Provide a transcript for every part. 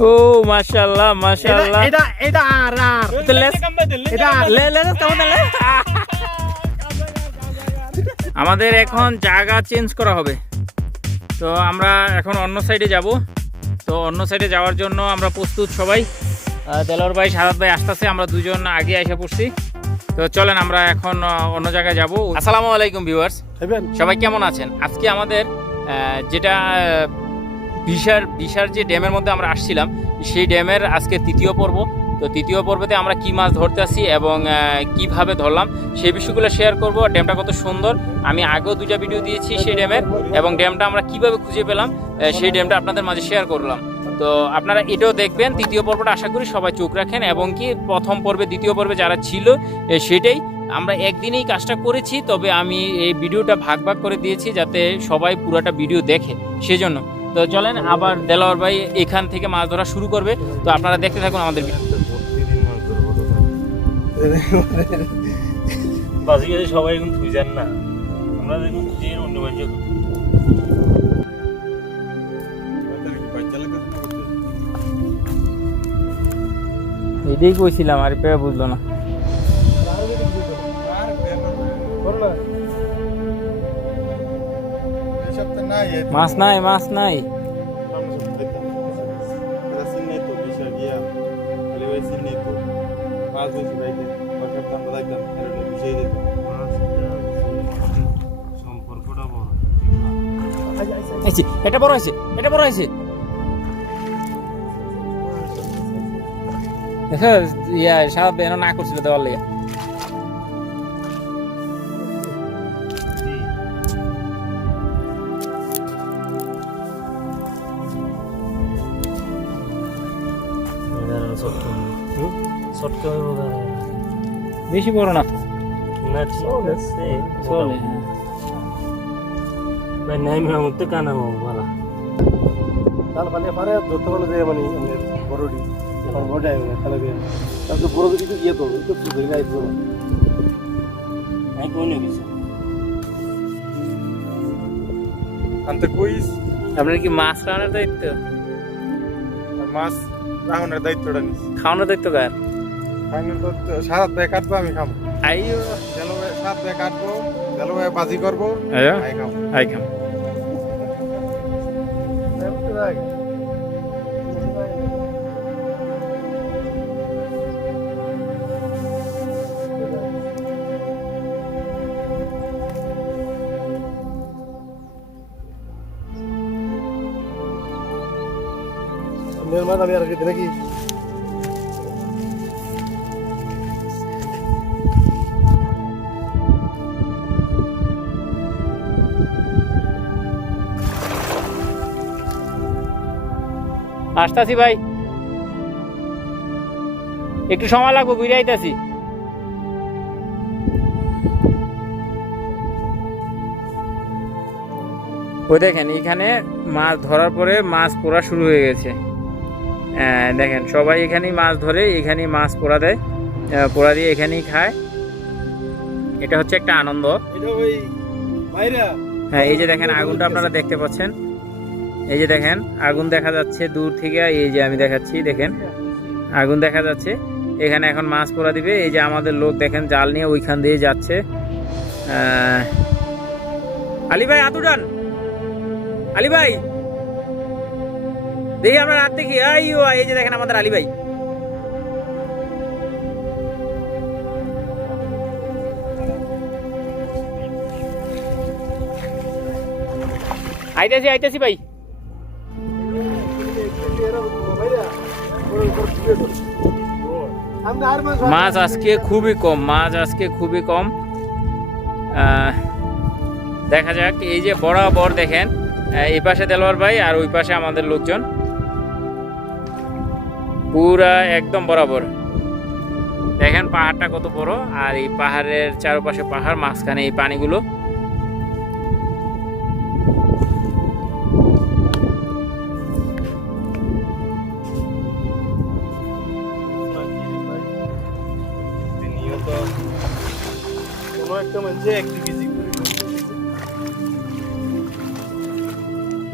ও মাশাআল্লাহ মাশাআল্লাহ। এটা এটা আর আর। এটা লে লে কেমন তাহলে আমাদের এখন জায়গা চেঞ্জ করা হবে। তো আমরা এখন অন্য সাইডে যাব। তো অন্য সাইডে যাওয়ার জন্য আমরা প্রস্তুত সবাই। আহ, দেলোয়ার ভাই সাদাত ভাই আসতেছে আমরা দুজন আগে এসে পড়ছি। তো চলেন আমরা এখন অন্য জায়গায় যাব। আসসালামু আলাইকুম ভিউয়ার্স সবাই কেমন আছেন? আজকে আমাদের আহ, যেটা বিশার বিশার যে ড্যামের মধ্যে আমরা আসছিলাম, সেই ড্যামের আজকে তৃতীয় পর্ব। তো তৃতীয় পর্বতে আমরা কি মাছ ধরতে আসি এবং কীভাবে ধরলাম, সেই বিষয়গুলো শেয়ার করব। ড্যামটা কত সুন্দর। আমি আগেও দুটা ভিডিও দিয়েছি সেই ড্যামের, এবং ড্যামটা আমরা কীভাবে খুঁজে পেলাম সেই ড্যামটা আপনাদের মাঝে শেয়ার করলাম। তো আপনারা এটাও দেখবেন, তৃতীয় পর্বটা আশা করি সবাই চোখ রাখেন, এবং কি প্রথম পর্বে, দ্বিতীয় পর্বে যারা ছিল সেটাই। আমরা একদিনেই কাজটা করেছি, তবে আমি এই ভিডিওটা ভাগ ভাগ করে দিয়েছি, যাতে সবাই পুরোটা ভিডিও দেখে। সেজন্য তো চলেন আবার দেলোয়ার ভাই এখান থেকে মাছ ধরা শুরু করবে। তো আপনারা দেখতে থাকুন আমাদের সবাই এখন না। আমরা দেখুন অন্য বাড়িতে। এটাই কইছিলাম আর পেয়ে বুঝলো না। মাছ নাই মাছ নাই। এটা বড় হয়েছে, এটা বড় হয়েছে। দেখো, ইয়া না করছিল দেওয়ার লেগে। বেশি বড় না? না ঠিক চলে। হ্যাঁ। ভাই নাই মধ্যে কানা মামু বলা। তার মানে পারে ধরতে পারল যে মানে আমাদের বড়ডি এখন বড় আই তাহলে তাহলে বড় তো ইয়ে তো তো ধরে নাই তো নাই কোনে কিছু আনতে কইস। আপনার কি মাছ রান্নার দায়িত্ব? মাছ রাহনের দায়িত্বটা নিস। খাওয়ানোর দায়িত্ব কার? ফাইনাল তো সাত ভাই কাটবো আমি খাব। আইও। গেল সাত ভাই কাটবো গেল ভাই বাজি করব আই খাব। আই খাম নাকি আসতাছি ভাই। একটু সময় লাগবে বুঝে আইতাছি। ওই দেখেন, এখানে মাছ ধরার পরে মাছ পোড়া শুরু হয়ে গেছে। দেখেন সবাই এখানেই মাছ ধরে এখানেই মাছ পোড়া দেয় পোড়া দিয়ে এখানেই খায়। এটা হচ্ছে একটা আনন্দ। হ্যাঁ এই যে দেখেন আগুনটা আপনারা দেখতে পাচ্ছেন। এই যে দেখেন আগুন দেখা যাচ্ছে দূর থেকে এই যে আমি দেখাচ্ছি দেখেন। আগুন দেখা যাচ্ছে। এখানে এখন মাছ পোড়া দিবে। এই যে আমাদের লোক দেখেন জাল নিয়ে ওইখান দিয়ে যাচ্ছে। আলী ভাই উঠান। আলী ভাই দেখি আমরা রাত দেখি। এই ও, এই যে দেখেন আমাদের আলী ভাই আইতাছি আইতাছি ভাই। মাছ আজকে খুবই কম, মাছ আজকে খুবই কম। দেখা যাক, এই যে বরাবর দেখেন এই পাশে দেলোয়ার ভাই আর ওই পাশে আমাদের লোকজন। পুরা একদম বরাবর। দেখেন পাহাড়টা কত বড়, আর এই পাহাড়ের চারপাশে পাহাড়, মাঝখানে এই পানিগুলো।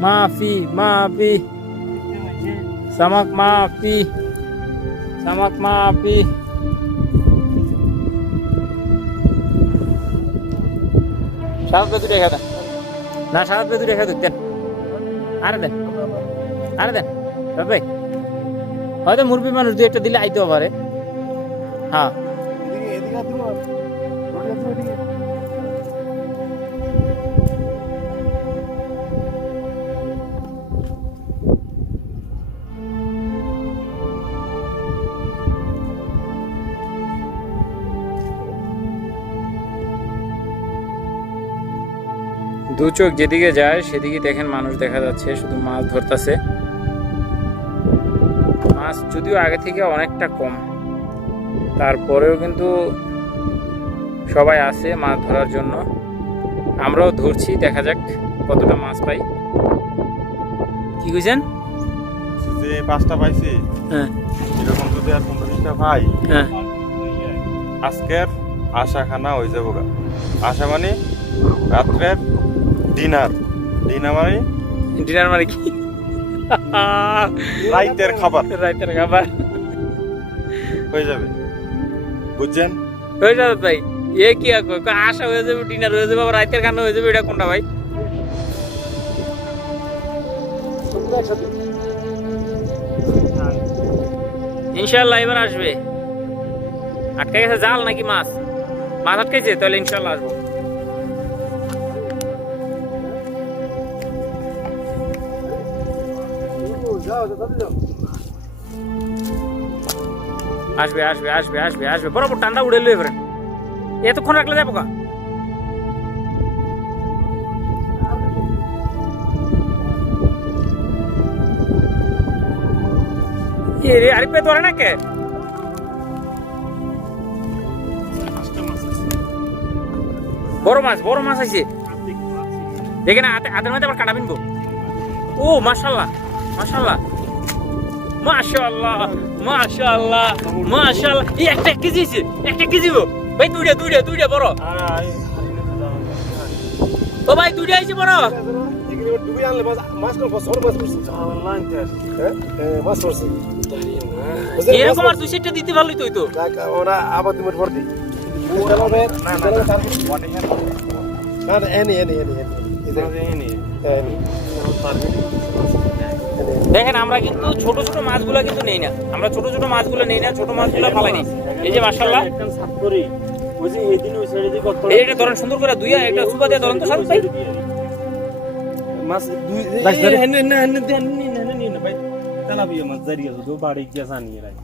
মাফি মাফি। সামাক মাপি সামাক মাপি সাত বে দুটো খেতে না সাত বে দুটো খেতে দেন আরে দেন আরে দেন ভাই হয়তো মুরবি মানুষ দু একটা দিলে আইতেও পারে হ্যাঁ দু চোখ যেদিকে যায় সেদিকে দেখেন মানুষ দেখা যাচ্ছে শুধু মাছ ধরতেছে। মাছ যদিও আগে থেকে অনেকটা কম। তারপরেও কিন্তু সবাই আসে মাছ ধরার জন্য। আমরাও ধরছি দেখা যাক কতটা মাছ পাই। কি বুঝছেন যে পাঁচটা পাইছি হ্যাঁ। এরকম যদি আর পনেরো বিশটা পাই হ্যাঁ। আজকের আশা খানা হয়ে যাব আশা মানে রাত্রের ডিনার। ডিনার মানে? ডিনার মানে কি? রাইতের খাবার। রাইতের খাবার। হয়ে যাবে। বুঝছেন? হয়ে যাবে ভাই। এ কি আশা হয়ে যাবে ডিনার হয়ে যাবে আবার রাতের খানা হয়ে যাবে এটা কোনটা ভাই? ইনশাল্লাহ এবার আসবে। আটকে গেছে জাল নাকি মাছ? মাছ আটকাইছে তাহলে ইনশাল্লাহ আসব। আসবে আসবে আসবে আসবে আসবে। বরাবর টান্ডা উড়ে লয়ে এবারে। এতক্ষণ রাখলে যাব কা? না কে? বড় মাছ বড় মাছ আছে। দেখে না মধ্যে আবার কাটা বিনবো। ও, মাশাল্লাহ মাশাল্লাহ। মাশাল্লাহ মাশাল্লাহ মাশাল্লাহ এই একটা কেজি আছে একটা কেজি গো ভাই দুইটা দুইটা দুইটা বড়। ও ভাই দুইটা আইছে বড়। ডুবে আনলে মাছ মাছ মাছ মাছ পড়ছে এরকম আর দুই সেটটা দিতে ভালোই তো হইতো। যাক, ওরা আবার তুমি ভর দিই না না না। না এনি এনি এনি এনি হ্যাঁ, এনি। দেখেন আমরা কিন্তু ছোট ছোট মাছগুলো কিন্তু নেই না। আমরা ছোট ছোট মাছগুলো নেই না ছোট মাছগুলো ফালাই দিই। এই যে এটা ধরেন সুন্দর করে দুইয়া একটা সুপা দিয়ে ধরেন তো ভাই। মাছ দুই বাস ধরে। হেনে না হেনে দেন নি না নি না ভাই তেলাপিয়া মাছ জারিয়া তো বাড়ি গিয়া জানিয়ে রাই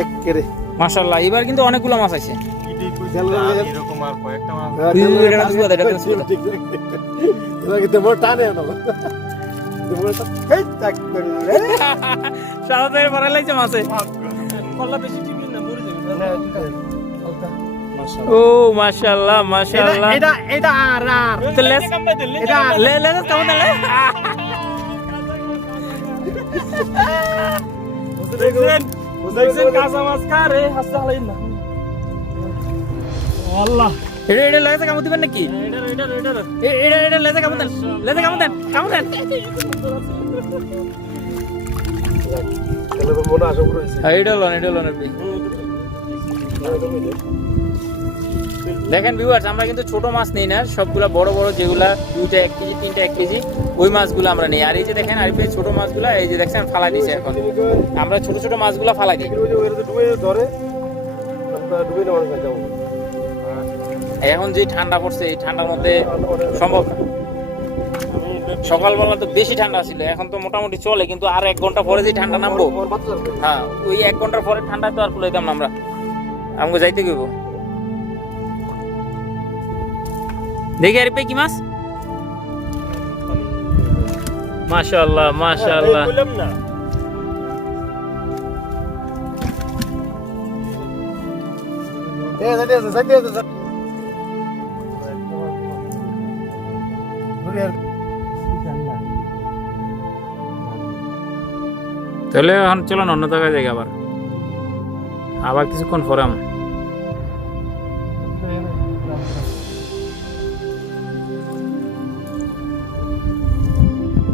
এক মাশাল্লাহ এবার কিন্তু অনেকগুলো মাছ আছে এরকম আর কয়েকটা মাছ হ্যাঁ, এটা সুবাদ, এটা সুবাদ। ঠিক, ঠিক, ঠিক। এবার কিন্তু মোর টানে দিলে। সাদা থেকে ভরা লাগছে মাছে। কল্লা বেশি ঠিক না মরে যাবে। না। ও মাশাল্লাহ মাশাল্লাহ এটা এটা আর আর। তো লেস এটা লে লে লে কেমন লে দেখছেন দেখছেন কাঁচা মাছ খা রে হাসতে হালাই না। আল্লাহ। এটা এটা লেজে কামড় দিবেন নাকি? এটা এটা এটা এটা। এটা লেজে কামড় দেন। লেজে কামড় দেন কামড় দেন। হ্যাঁ, এটা লোন এটা লোন আপনি। দেখেন ভিউয়ার্স আমরা কিন্তু ছোট মাছ নেই না সবগুলা বড় বড় যেগুলা দুইটা এক কেজি তিনটা এক কেজি ওই মাছগুলো আমরা নেই। আর এই যে দেখেন আরিফে ছোট মাছগুলা এই যে দেখছেন ফালা দিছে এখন। আমরা ছোট ছোট মাছগুলা ফালাই দিই। ধরে ডুবে এখন যে ঠান্ডা পড়ছে এই ঠান্ডার মধ্যে সম্ভব সকালবেলা তো বেশি ঠান্ডা ছিল এখন তো মোটামুটি চলে কিন্তু আর এক ঘণ্টা পরে যে ঠান্ডা নামবো। হ্যাঁ ওই এক ঘণ্টার পরে ঠান্ডা তো আর কুলাইতাম না আমরা। আমাকে যাইতে গেব দেখি আর কি মাছ। মাশাআল্লাহ মাশাআল্লাহ। বললাম না। তাহলে এখন চলো অন্য জায়গায় যাই আবার। আবার কিছুক্ষণ পরে আমার।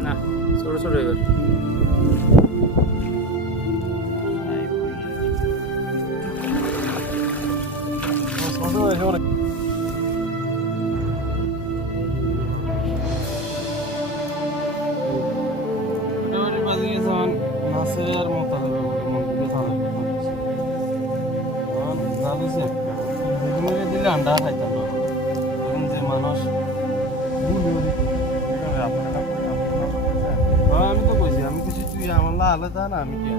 না ছোটো ছোটো এবার খাইতাম না এখন যে মানুষ হ্যাঁ আমি তো কইছি আমি কিছু তুই আমার লা আলাদা না আমি কি?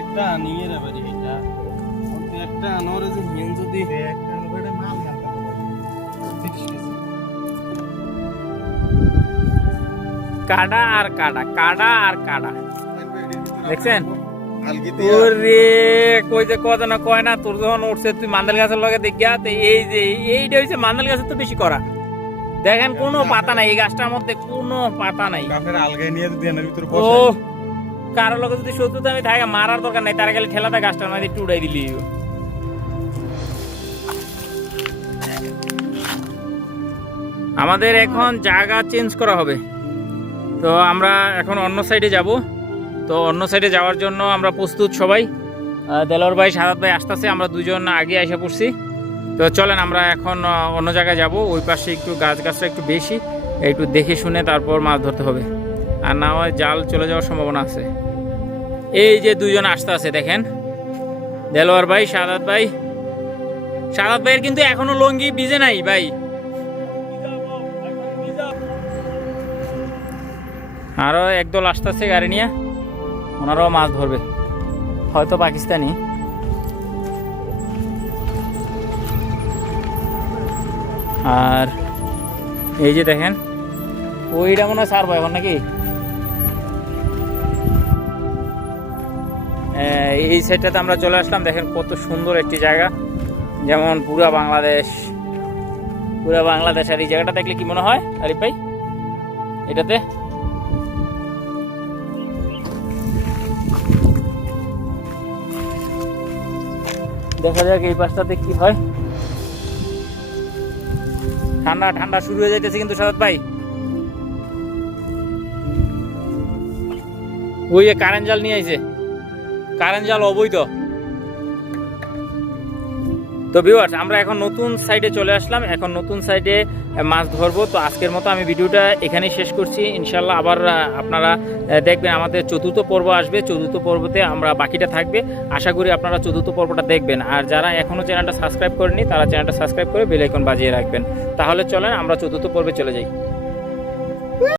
একটা আনিয়ে রে বাড়ি এটা। একটা আনোরে যে হিন যদি একটা মাল কাডা আর কাডা কাডা আর কাডা। দেখছেন? ওরে কই যে কথা না কয় না তোর যখন উঠছে তুই মান্দাল গাছের লগে দেখিয়া তো এই যে এইটা মান্দাল গাছের তো বেশি করা। দেখেন কোনো পাতা নাই এই গাছটার মধ্যে কোনো পাতা নাই। কাফের আলগাই নিয়ে যদি এনের ভিতরে ও বসে কারোর লগে যদি শত্রুতা আমি থাকে মারার দরকার নাই তারা খালি ঠেলাতে গাছটার মধ্যে একটু উড়াই দিলি। আমাদের এখন জায়গা চেঞ্জ করা হবে। তো আমরা এখন অন্য সাইডে যাব। তো অন্য সাইডে যাওয়ার জন্য আমরা প্রস্তুত সবাই। আহ, দেলোয়ার ভাই সাদাত ভাই আসতেছে আমরা দুজন আগে এসে পড়ছি। তো চলেন আমরা এখন অন্য জায়গায় যাব। ওই পাশে একটু গাছ গাছটা একটু বেশি একটু দেখে শুনে তারপর মাছ ধরতে হবে। আর না হয় জাল চলে যাওয়ার সম্ভাবনা আছে। এই যে দুজন আসতে আছে দেখেন। দেলোয়ার ভাই সাদাত ভাই। সাদাত ভাইয়ের কিন্তু এখনও লঙ্গি ভিজে নাই ভাই। আরও একদল আসতেছে গাড়ি নিয়ে। ওনারাও মাছ ধরবে। হয়তো পাকিস্তানি। আর এই যে দেখেন, ওইটা মনে হয় সারবো এখন নাকি? এই সাইডটাতে আমরা চলে আসলাম। দেখেন কত সুন্দর একটি জায়গা। যেমন পুরা বাংলাদেশ। পুরা বাংলাদেশ। আর এই জায়গাটা দেখলে কি মনে হয়, আরিফ ভাই? এটাতে? দেখা যাক এই পাশটাতে কি হয়। ঠান্ডা ঠান্ডা শুরু হয়ে যাইতেছে কিন্তু সাদাত ভাই। ওই কারেন্ট জাল নিয়ে আইছে। কারেন্ট জাল অবৈধ। তো ভিউয়ার্স আমরা এখন নতুন সাইডে চলে আসলাম। এখন নতুন সাইডে মাছ ধরবো। তো আজকের মতো আমি ভিডিওটা এখানেই শেষ করছি। ইনশাল্লাহ আবার আপনারা দেখবেন আমাদের চতুর্থ পর্ব আসবে। চতুর্থ পর্বতে আমরা বাকিটা থাকবে। আশা করি আপনারা চতুর্থ পর্বটা দেখবেন। আর যারা এখনও চ্যানেলটা সাবস্ক্রাইব করেনি তারা চ্যানেলটা সাবস্ক্রাইব করে বেলাইকন বাজিয়ে রাখবেন। তাহলে চলেন, আমরা চতুর্থ পর্বে চলে যাই।